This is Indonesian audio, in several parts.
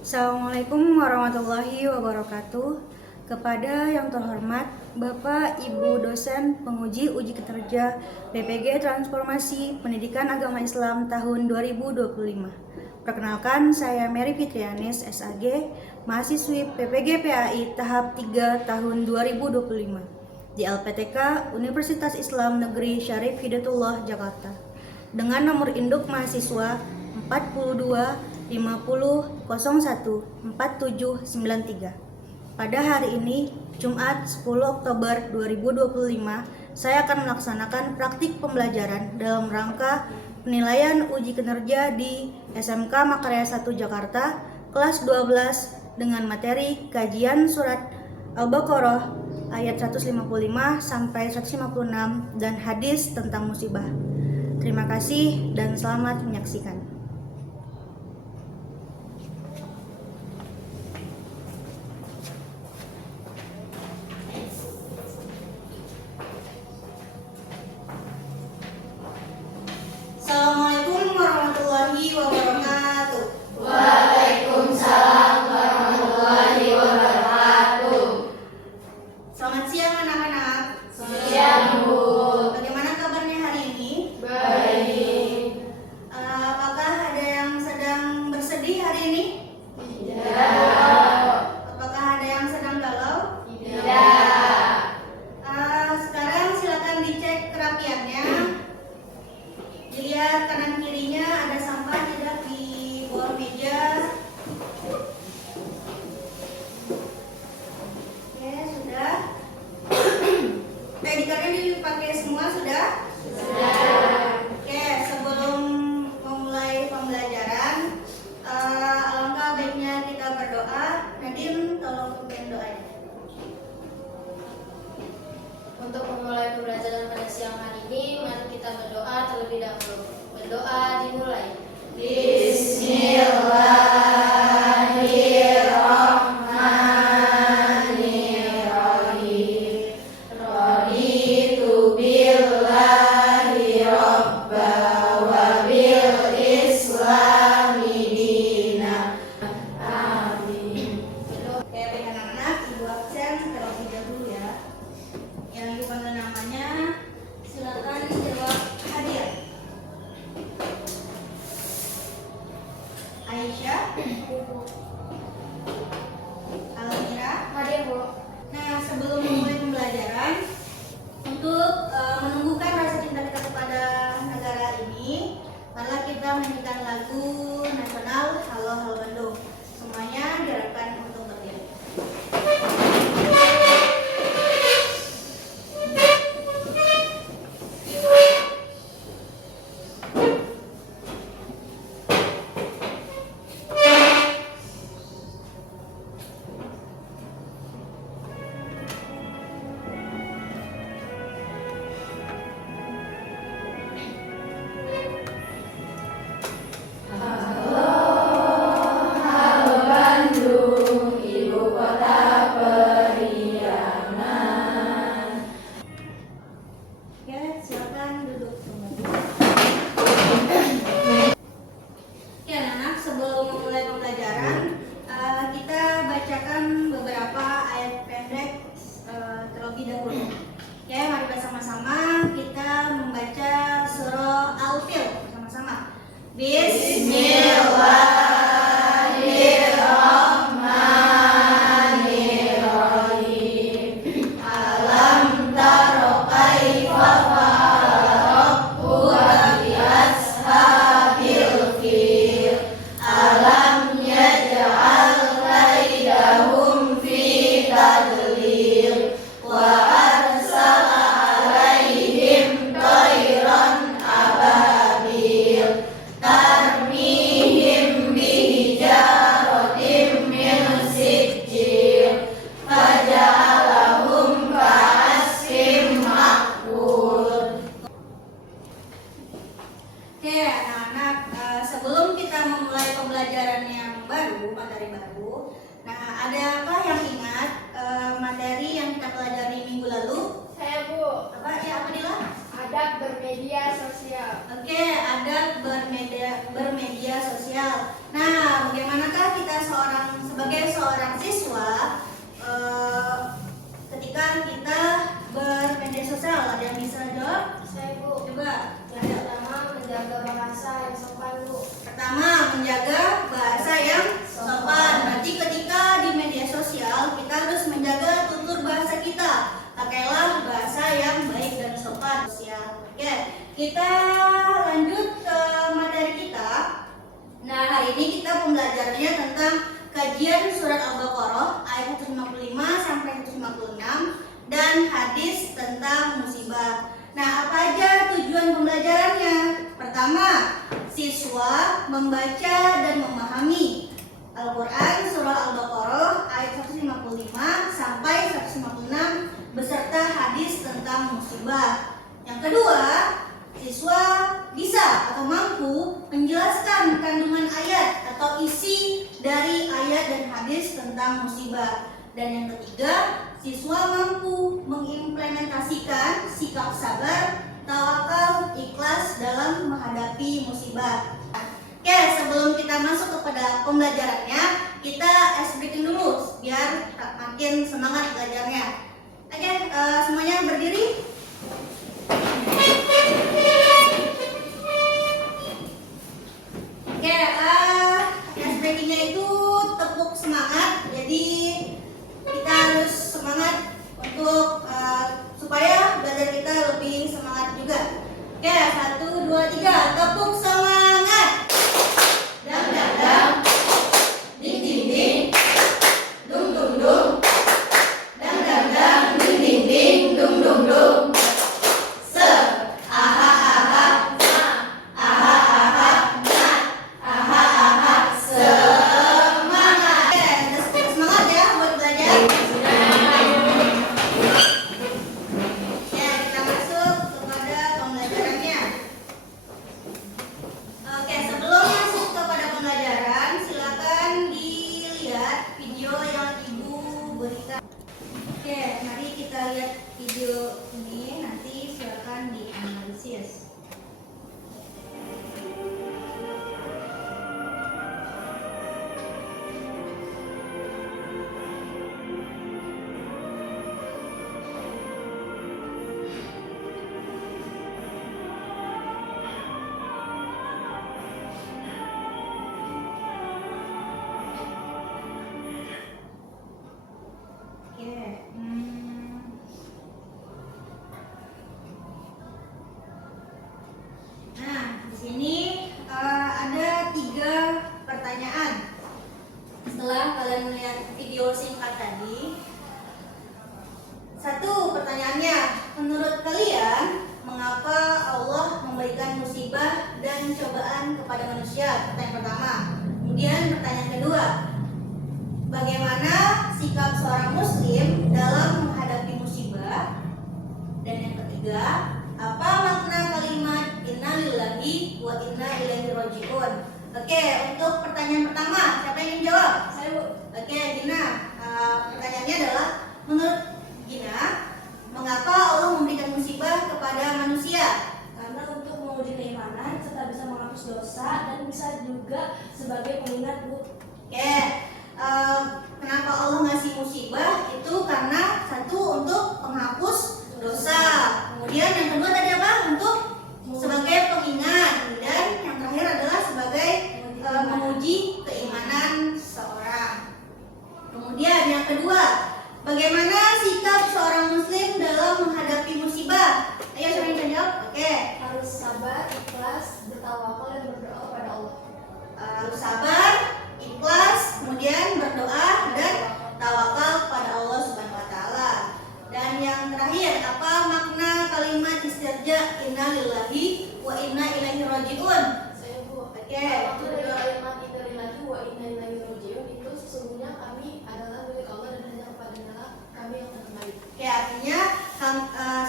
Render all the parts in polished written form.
Assalamualaikum warahmatullahi wabarakatuh. Kepada yang terhormat Bapak Ibu dosen penguji uji kinerja BPG Transformasi Pendidikan Agama Islam tahun 2025. Perkenalkan, saya Mary Fitrianis SAG, mahasiswi PPG PAI tahap 3 tahun 2025 di LPTK Universitas Islam Negeri Syarif Hidayatullah Jakarta dengan nomor induk mahasiswa 42 50 01 4793. Pada hari ini, Jumat 10 Oktober 2025, saya akan melaksanakan praktik pembelajaran dalam rangka penilaian uji kinerja di SMK Makarya 1 Jakarta, kelas 12 dengan materi kajian surat Al-Baqarah ayat 155 sampai 156 dan hadis tentang musibah. Terima kasih dan selamat menyaksikan. Assalamualaikum warahmatullahi wabarakatuh. Waalaikumsalam warahmatullahi wabarakatuh. Selamat siang anak-anak. Siang, Bu. Bagaimana kabarnya hari ini? Baik. Apakah ada yang sedang bersedih hari ini? Tidak. Apakah ada yang sedang galau? Tidak. Sekarang silakan dicek kerapiannya. Dilihat kanan kirinya ada sampah tidak di bawah meja. Oke, sudah. ID-cardnya dipakai semua sudah? Sudah. Oke, sebelum memulai pembelajaran, alangkah baiknya kita berdoa. Nadine, tolong pimpin doanya. Untuk memulai pembelajaran pada siang hari ini, mari kita berdoa terlebih dahulu. Berdoa dimulai. Bismillahirrahmanirrahim. Raditu billahi robba wa bil islami dina. Amin. Oke, baik anak-anak, ibu absen terlebih dahulu ya. Yang ibu panggil namanya, silakan jawab hadir. Aisyah, Almira. Hadir, Bu. Nah, sebelum memulai pembelajaran, untuk menumbuhkan rasa cinta kita kepada negara ini, marilah kita menyanyikan lagu nasional Halo Halo Bandung. Semuanya diharapkan untuk berdiri. Halo Bandung, ibu kota periangan. Oke, silakan duduk kembali. Oke, anak-anak, sebelum memulai pembelajaran, kita bacakan beberapa ayat pendek terlebih dahulu. Oke, mari bersama-sama kita membaca surah Al-Fil bersama-sama. Bismillahirrahmanirrahim. Alam taro kaifa fa'ala rabbuka bi ashabil fil. Alam yaj'al kaidahum fi tadlil. Wa arsala alaihim tayran ababil. Tarmihim bihijaratin min sijil. Faja'alahum ka'asfin ma'kul. Oke, anak-anak, sebelum kita memulai pembelajaran yang baru, materi baru, nah adakah yang ingat materi yang kita pelajari minggu lalu? Saya, Bu. Apa Dila? Adab bermedia sosial. Oke, adab bermedia sosial. Nah, bagaimanakah kita seorang sebagai seorang siswa, ketika kita bermedia sosial, ada yang bisa jawab? Saya, Bu. Coba. Yang pertama, menjaga bahasa yang sopan, Bu. Pertama, menjaga bahasa yang sopan. Berarti ketika di media sosial, kita harus menjaga tutur bahasa kita. Pakailah bahasa yang baik dan sopan. Oke, kita lanjut ke materi kita. Nah, hari ini kita pembelajarannya tentang kajian surat Al-Baqarah ayat 155 sampai 156 dan hadis tentang musibah. Nah, apa aja tujuan pembelajarannya? Pertama, siswa membaca dan memahami Al-Quran surah Al-Baqarah ayat 155 sampai 156 beserta hadis tentang musibah. Yang kedua, siswa bisa atau mampu menjelaskan kandungan ayat atau isi dari ayat dan hadis tentang musibah. Dan yang ketiga, siswa mampu mengimplementasikan sikap sabar, tawakal, ikhlas dalam menghadapi musibah. Oke, sebelum kita masuk kepada pembelajarannya, kita ice breaking dulu biar makin semangat belajarnya. Oke, semuanya berdiri. Oke, ice breakingnya itu tepuk semangat. Jadi kita harus semangat untuk supaya belajar kita lebih semangat juga. Oke, 1, 2, 3, tepuk semangat. Dang dang dang, ding ding ding, dung dung dung. Dang dang dang, ding ding ding, dung dung dung. Se, aha aha, na, aha aha, na, aha aha, semangat. Oke, udah semangat ya buat belajar. Ya, kita masuk kepada pembelajarannya. Oke, sebelum masuk kepada pembelajaran, silakan dilihat video yang Ibu berikan. Oke, mari kita lihat video ini, nanti silakan dianalisis. Oke, nah, di sini ada 3 pertanyaan. Setelah kalian melihat video singkat tadi, 1 pertanyaannya, menurut kalian mengapa Allah memberikan musibah dan cobaan kepada manusia? Pertanyaan pertama. Kemudian pertanyaan kedua, bagaimana sikap seorang muslim dalam menghadapi musibah? Dan yang ketiga, apa makna kalimat inna lillahi wa inna ilaihi raji'un? Oke, untuk pertanyaan pertama, siapa yang ingin jawab? Saya, Bu. Oke, Gina. Pertanyaannya adalah, menurut Gina, mengapa Allah memberikan musibah kepada manusia? Karena untuk menguji keimanan serta bisa menghapus dosa dan bisa juga sebagai pengingat, Bu. Oke, kenapa Allah ngasih musibah? Itu karena 1 untuk penghapus dosa. Kemudian yang kedua tadi apa? Untuk sebagai pengingat. Dan yang terakhir adalah sebagai menguji keimanan seorang. Kemudian yang kedua, bagaimana sikap seorang muslim dalam menghadapi musibah? Ayo siapa yang bisa jawab? Oke. Harus sabar, ikhlas, bertawakal dan berdoa kepada Allah. Harus sabar, ikhlas, kemudian berdoa dan tawakal kepada Allah Subhanahu wa taala. Dan yang terakhir, apa makna kalimat istirja inna lillahi wa inna ilaihi raji'un? Saya, Bu. Oke. Waktu dari kalimat inna lillahi wa inna ilaihi raji'un itu sesungguhnya kami adalah milik Allah dan hanya kepadanya kami yang akan kembali. Oke, artinya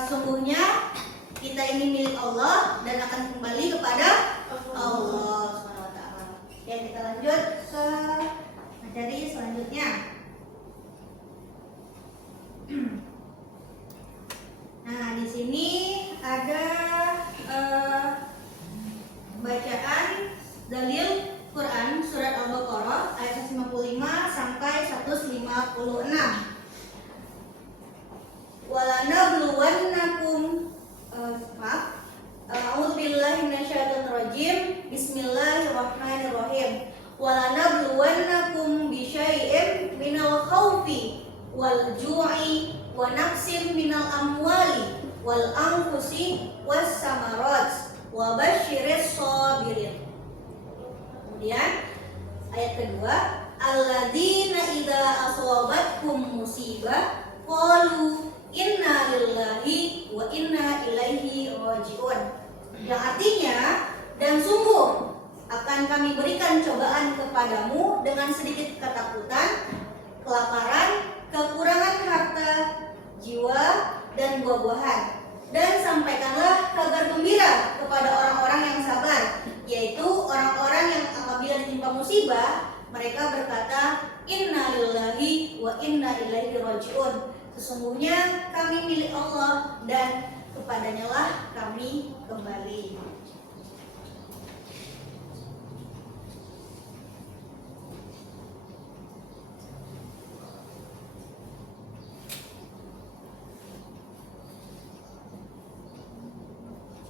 sungguhnya kita ini milik Allah dan akan kembali kepada Allah Subhanahu wa taala. Oke, kita lanjut ke materi selanjutnya. Nah, di sini ada bacaan dalil Bismillahirrahmanirrahim. Walanabluwannakum bisyai'im minal khawfi wal ju'i wa naqsim minal amwali wal anfusi was samarat wa basyiris sabirin. Kemudian ayat kedua, alladzina idza asabatkum musibah qalu inna lillahi wa inna ilaihi raji'un. Yang artinya, dan sungguh akan kami berikan cobaan kepadamu dengan sedikit ketakutan, kelaparan, kekurangan harta, jiwa, dan buah-buahan. Dan sampaikanlah kabar gembira kepada orang-orang yang sabar, yaitu orang-orang yang apabila ditimpa musibah, mereka berkata, inna lillahi wa inna ilaihi raji'un. Sesungguhnya kami milik Allah dan kepadanya lah kami kembali.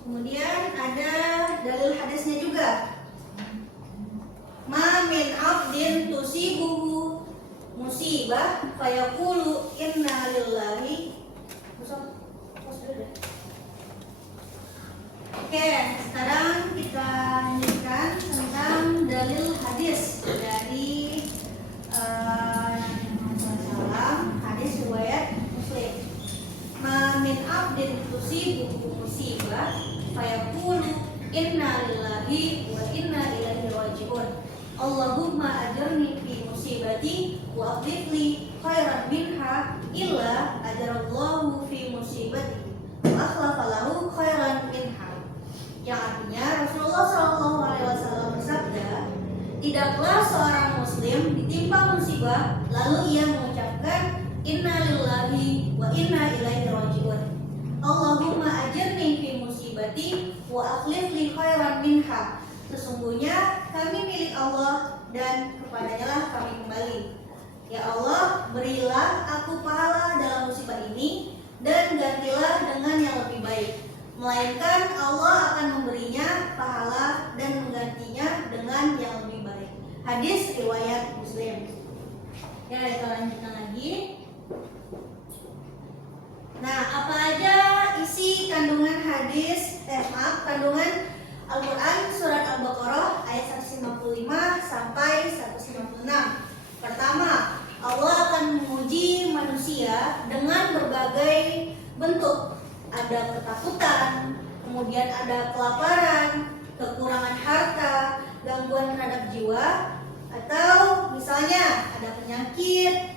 Kemudian ada dalil hadisnya juga. Ma min abdin tusibuhu musibah fayaqulu inna lillahi. Oke, sekarang kita lanjutkan tentang dalil hadis dari hadis riwayat Muslim. Ma min abdin tusibuhu musibah fayaqulu inna lillahi wa inna ilaihi raji'un. Allahumma ajirni fi musibati wa akhlif li khairan minha illa ajarallahu fi musibati wa akhlafa lahu khairan minha. Yang artinya Rasulullah SAW bersabda, tidaklah seorang muslim ditimpa musibah lalu ia mengucapkan inna lillahi wa inna ilaihi raji'un. Allahumma ajirni fi musibati wa akhlif li khairan minha. Sesungguhnya kami milik Allah dan kepadanya lah kami kembali. Ya Allah, berilah aku pahala dalam musibah ini dan gantilah dengan yang lebih baik. Melainkan Allah akan memberinya pahala dan menggantinya dengan yang lebih baik. Hadis riwayat Muslim. Ya, kita lanjutkan lagi. Nah, apa aja isi kandungan kandungan Al-Quran surat Al-Baqarah ayat 155 sampai 156. Pertama, Allah akan menguji manusia dengan berbagai bentuk. Ada ketakutan, kemudian ada kelaparan, kekurangan harta, gangguan terhadap jiwa, atau misalnya ada penyakit,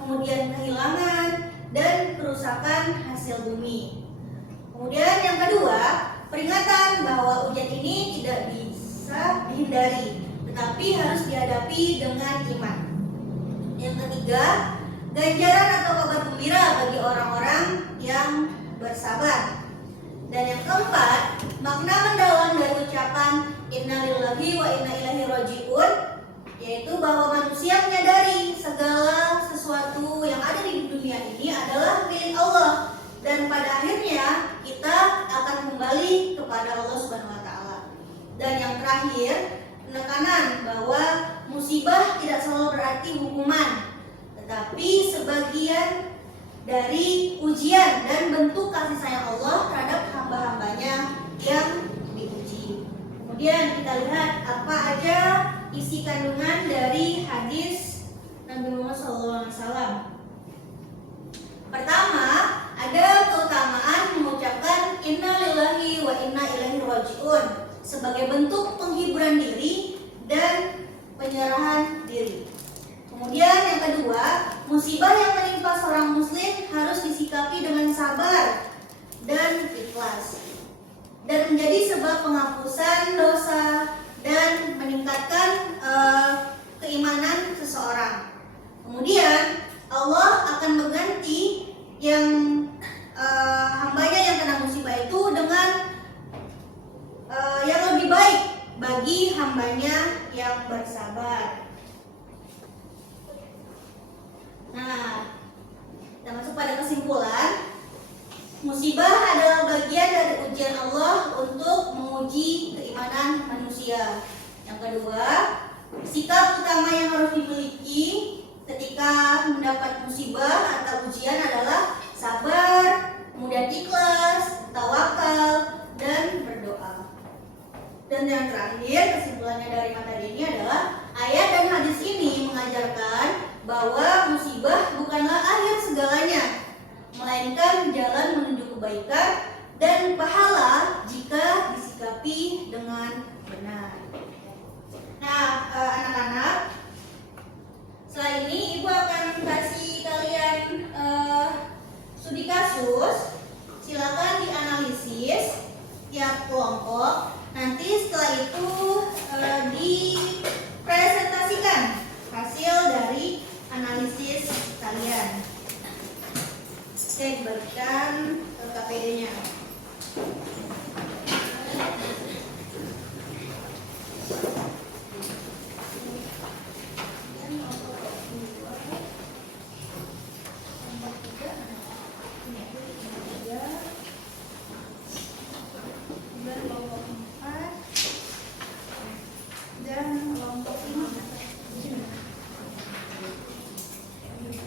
kemudian kehilangan, dan kerusakan hasil bumi. Kemudian yang kedua, peringatan bahwa ujian ini tidak bisa dihindari, tetapi harus dihadapi dengan iman. Yang ketiga, ganjaran atau kabar gembira bagi orang-orang yang bersabar. Dan yang keempat, makna mendalam dari ucapan innalillahi wa inna ilaihi raji'un, yaitu bahwa manusia menyadari segala sesuatu yang ada di dunia ini adalah milik Allah, dan pada akhirnya kita akan kembali kepada Allah Subhanahu wa taala. Dan yang terakhir, penekanan bahwa musibah tidak selalu berarti hukuman, tetapi sebagian dari ujian dan bentuk kasih sayang Allah terhadap hamba-hambanya yang diuji. Kemudian kita lihat apa aja isi kandungan dari hadis Nabi Muhammad SAW. Pertama, ada keutamaan mengucapkan inna lillahi wa inna ilaihi raji'un sebagai bentuk penghiburan diri dan penyerahan diri. Kemudian yang kedua, musibah yang menimpa seorang muslim harus disikapi dengan sabar dan ikhlas, dan menjadi sebab penghapusan dosa dan meningkatkan keimanan seseorang. Kemudian Allah akan mengganti yang hambanya yang kena musibah itu dengan yang lebih baik bagi hambanya yang bersabar. Nah, kita masuk pada kesimpulan. Musibah adalah bagian dari ujian Allah untuk menguji keimanan manusia. manusia. Yang kedua, sikap utama yang harus dimiliki ketika mendapat musibah atau ujian adalah sabar, kemudian ikhlas, tawakal, dan berdoa. Dan yang terakhir, kesimpulannya dari materi ini adalah ayat dan hadis ini mengajarkan bahwa musibah bukanlah akhir segalanya, melainkan jalan menuju kebaikan dan pahala jika disikapi dengan benar. Nah, anak-anak, setelah ini Ibu akan kasih kalian studi kasus. Silakan dianalisis tiap kelompok. Nanti setelah itu dipresentasikan hasil dari analisis kalian. Oke, berikan KPD-nya.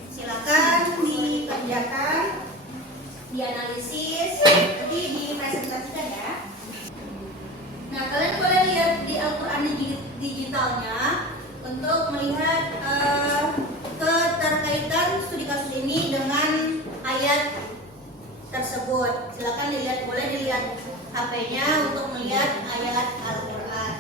Silakan dikerjakan, dianalisis, nanti dipresentasikan ya. Nah, kalian boleh lihat di Al-Quran digitalnya untuk melihat keterkaitan studi kasus ini dengan ayat tersebut. Silakan dilihat, boleh dilihat HP-nya untuk melihat ayat Al-Quran.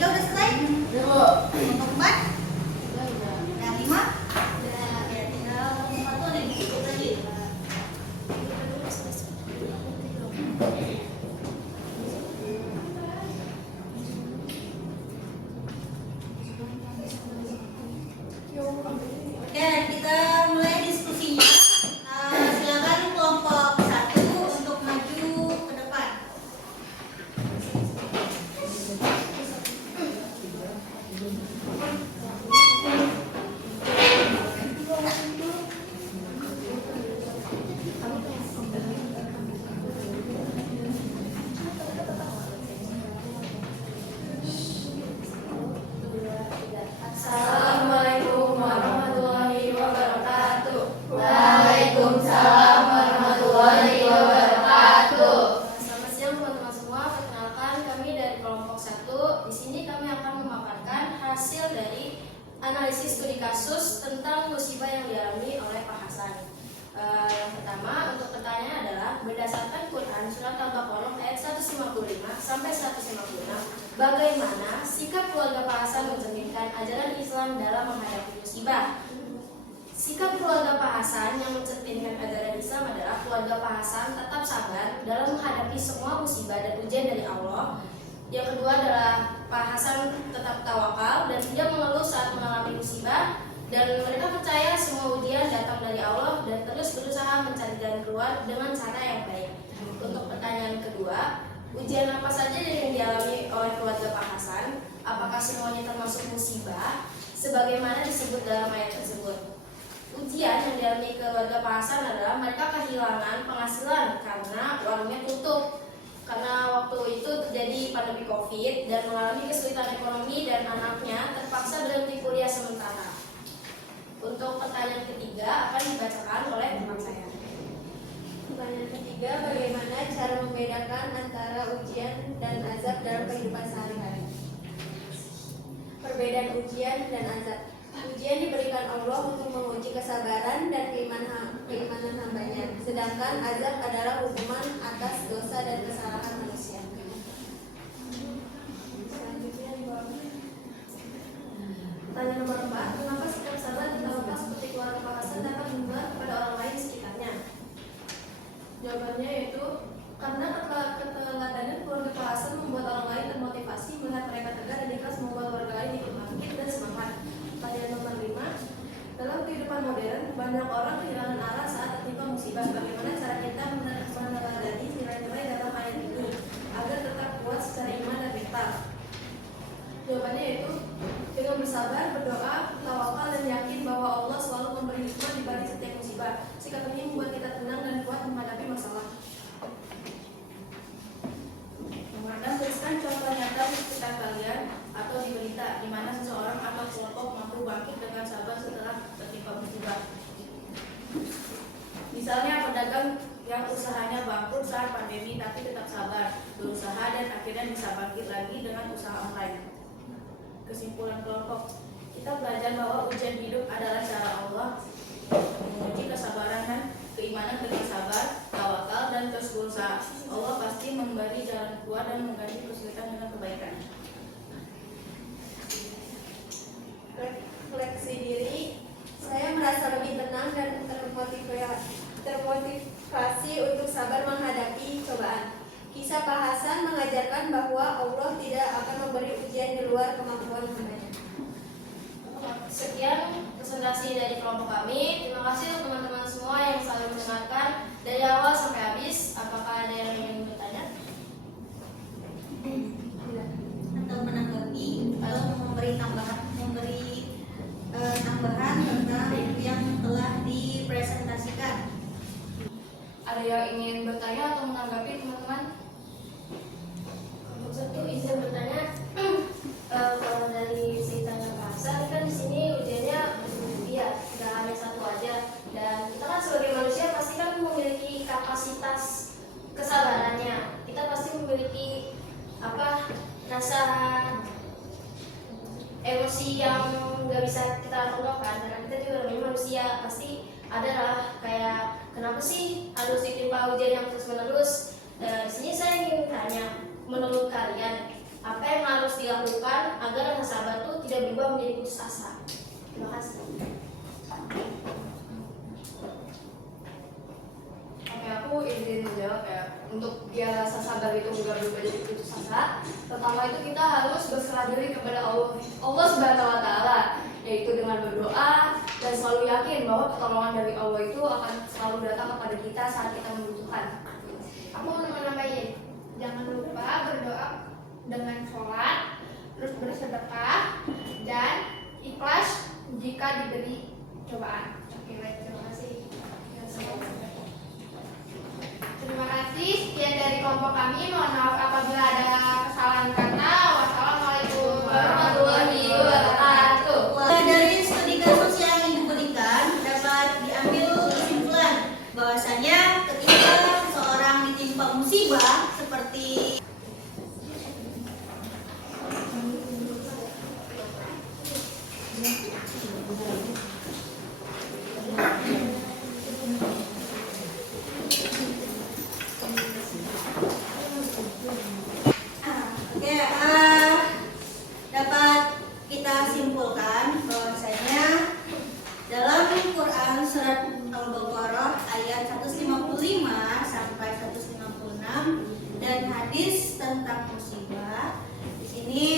3 udah selesai? Belum. Kelompok 4? Udah. Udah 5? Udah, ya tinggal kelompok 1 ada di situ tadi. Oke, kita mulai diskusinya. Silakan kelompok 1 untuk maju ke depan. Assalamualaikum warahmatullahi wabarakatuh. Waalaikumsalam warahmatullahi wabarakatuh. Selamat siang teman-teman semua. Perkenalkan kami dari kelompok 1. Di sini kami akan memaparkan hasil dari analisis studi kasus tentang musibah yang dialami oleh Pak Hasan. Yang pertama untuk pertanyaan adalah berdasarkan Quran surat Al-Baqarah ayat 155 sampai 156, bagaimana sikap keluarga Pak Hasan mencerminkan ajaran Islam dalam menghadapi musibah? Sikap keluarga Pak Hasan yang mencerminkan ajaran Islam adalah keluarga Pak Hasan tetap sabar dalam menghadapi semua musibah dan ujian dari Allah. Yang kedua adalah Pak Hasan tetap tawakal dan tidak mengeluh saat mengalami musibah, dan mereka percaya semua ujian datang dari Allah dan terus berusaha mencari jalan keluar dengan cara yang baik. Untuk pertanyaan kedua, ujian apa saja yang dialami oleh keluarga Pak Hasan? Apakah semuanya termasuk musibah sebagaimana disebut dalam ayat tersebut? Ujian yang dialami keluarga Pak Hasan adalah mereka kehilangan penghasilan karena warungnya tutup. Karena waktu itu terjadi pandemi COVID dan mengalami kesulitan ekonomi dan anaknya terpaksa berhenti kuliah sementara. Untuk pertanyaan ketiga akan dibacakan oleh teman saya. Pertanyaan ketiga, bagaimana cara membedakan antara ujian dan azab dalam kehidupan sehari-hari? Perbedaan ujian dan azab. Ujian diberikan Allah untuk menguji kesabaran dan keimanan hambanya, sedangkan azab adalah hukuman atas dosa dan kesalahan manusia. Selanjutnya di bawah. Pertanyaan nomor 4, kenapa sikap sabar ditawakal seperti keluarga Pak Hasan dapat membuat kepada orang lain di sekitarnya? Jawabannya yaitu karena keteladanan keluarga Pak Hasan membuat orang lain termotivasi melihat mereka tegar dan ikhlas membuat warga lain ikut bangkit dan semangat. Pertanyaan nomor 5, dalam kehidupan modern banyak orang kehilangan arah saat tertimpa musibah. Bagaimana cara kita meneladani nilai-nilai dalam ayat ini agar tetap kuat secara iman dan mental? Jawabannya yaitu dengan bersabar, berdoa, tawakal, dan yakin bahwa Allah selalu memberi hikmah di balik setiap musibah. Sikap ini membuat kita tenang dan kuat menghadapi masalah. Nomor 6, tuliskan contoh nyata di sekitar kalian atau di berita di mana seseorang atau kelompok mampu bangkit dengan sabar setelah tertimpa musibah. Misalnya pedagang yang usahanya bangkrut saat pandemi tapi tetap sabar, berusaha dan akhirnya bisa bangkit lagi dengan usaha online. Kesimpulan kelompok, kita belajar bahwa ujian hidup adalah cara Allah menguji kesabaran dan keimanan dengan sabar, tawakal, dan terus berusaha. Allah pasti memberi jalan keluar dan mengganti kesulitan dengan kebaikan. Refleksi diri, saya merasa lebih tenang dan termotivasi untuk sabar menghadapi cobaan. Kisah Pak Hasan mengajarkan bahwa Allah tidak akan memberi ujian di luar kemampuan hambanya. Sekian presentasi dari kelompok kami. Terima kasih teman-teman semua yang selalu mendengarkan dari awal sampai habis. Apakah ada yang ingin bertanya? Atau menanggapi atau memberi tambahan tentang yang telah dipresentasikan? Ada yang ingin bertanya atau menanggapi teman-teman? Untuk satu izin bertanya, kalau dari ceritanya Pak Hasan kan di sini ujiannya ya tidak hanya satu aja, dan kita kan sebagai manusia pasti kan memiliki kapasitas kesabarannya. Kita pasti memiliki rasa emosi yang nggak bisa kita tolongkan, karena kita juga namanya manusia, pasti adalah kayak kenapa sih harus ditimpa ujian yang terus menerus. Di sini saya ingin tanya, menurut kalian apa yang harus dilakukan tidak berubah menjadi putus asa. Terima kasih. Oke, aku izin menjawab ya. Untuk biar rasa sabar itu juga berubah jadi putus asa, pertama itu kita harus berserah diri kepada Allah Subhanahu Wa Taala, yaitu dengan berdoa dan selalu yakin bahwa pertolongan dari Allah itu akan selalu datang kepada kita saat kita membutuhkan. Aku mau nambahin, jangan lupa berdoa dengan sholat, terus bersedekah, dan ikhlas jika diberi cobaan. Oke, baik, terima kasih. Terima kasih. Sekian dari kelompok kami. Mohon maaf apabila ada kesalahan kata. Wassalamualaikum warahmatullahi wabarakatuh. Dari studi kasus yang Ibu berikan dapat diambil kesimpulan bahwasanya ketika seseorang ditimpa musibah seperti dapat kita simpulkan bahwasanya dalam Quran surat Al-Baqarah ayat 155 sampai 156 dan hadis tentang musibah, di sini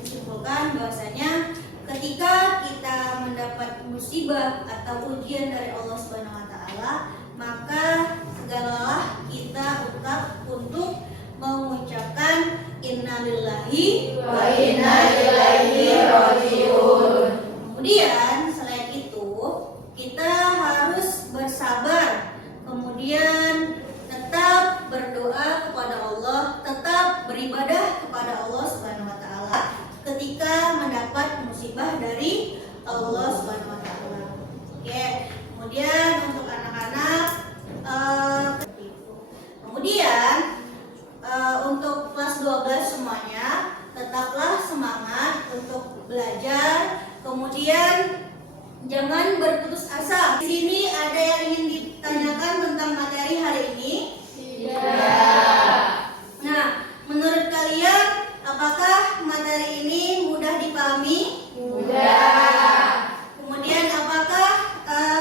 disimpulkan bahwasanya ketika kita mendapat musibah atau ujian dari Allah Subhanahu Wa Taala, maka segeralah kita utak untuk mengucapkan innalillahi wa inna ilaihi rajiun. Kemudian selain itu kita harus bersabar, kemudian tetap berdoa kepada Allah, tetap beribadah kepada Allah Subhanahu Wa Taala ketika mendapat musibah dari Allah Subhanahu Wa Taala. Oke, kemudian untuk anak-anak kemudian untuk kelas 12 semuanya tetaplah semangat untuk belajar, kemudian jangan berputus asa. Di sini ada yang ingin ditanyakan tentang materi hari ini? Tidak. Nah, menurut kalian apakah materi ini mudah dipahami? Mudah. Kemudian apakah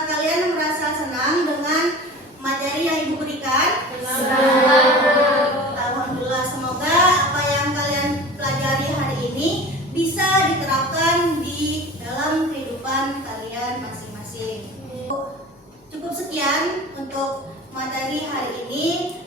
kalian merasa senang dengan materi yang Ibu berikan? Alhamdulillah, semoga apa yang kalian pelajari hari ini bisa diterapkan di dalam kehidupan kalian masing-masing. Cukup sekian untuk materi hari ini.